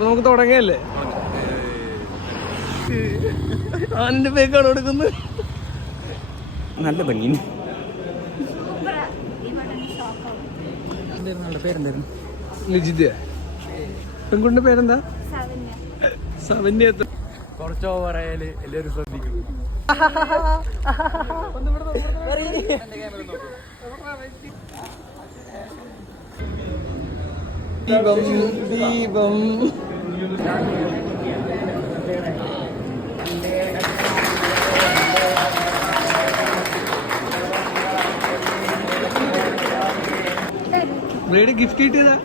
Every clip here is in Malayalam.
നമുക്ക് തുടങ്ങിയല്ലേ? ആനിന്റെ പേക്കാണ് കൊടുക്കുന്നത്. നല്ല ഭംഗി. പേരെന്തായിരുന്നു? ലിജിത. പെൺകുട്ടിന്റെ പേരെന്താ? സവന്യ. കുറച്ചോ പറയാല് എല്ലാരും ശ്രദ്ധിക്കും. ദീപം ദീപം ബ്ലേഡ് ഗിഫ്റ്റ് കിട്ടിയതാ.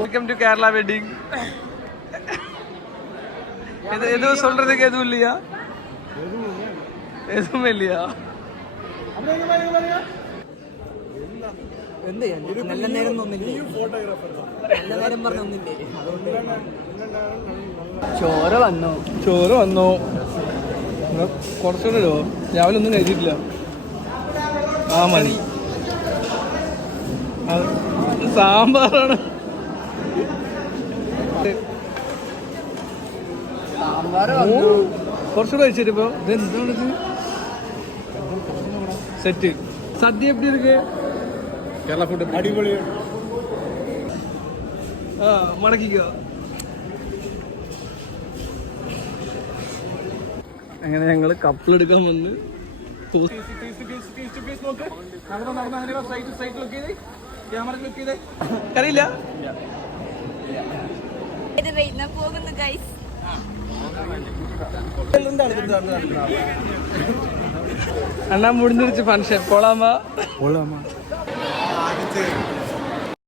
Welcome to Kerala wedding. எதுவும் சொல்றதுக்கு எதுவும் இல்லையா? எதுவுமே இல்லையா? നല്ല നേരം പറഞ്ഞൊന്നില്ലേ? ചോര വന്നോ കുറച്ചുകൂടെ ഇടോ? രാവിലെ ഒന്നും കഴിച്ചിട്ടില്ല. ആ മതി. സാമ്പാറാണ്. കുറച്ചുകൂടെ കഴിച്ചിട്ടിപ്പോ ഇതെന്താണ് സെറ്റ്. സദ്യ എപ്പി ഇருக்கு? കേരള ഫുഡ് അടിപൊളിയാണ്. ആ മടക്കിക്കോ. അങ്ങനെ ഞങ്ങള് കപ്പിളെടുക്കാൻ വന്ന് കറിയില്ല. അണ്ണാ മുടിഞ്ഞിരിച്ച് ഫംഗ്ഷൻ പോളാമ.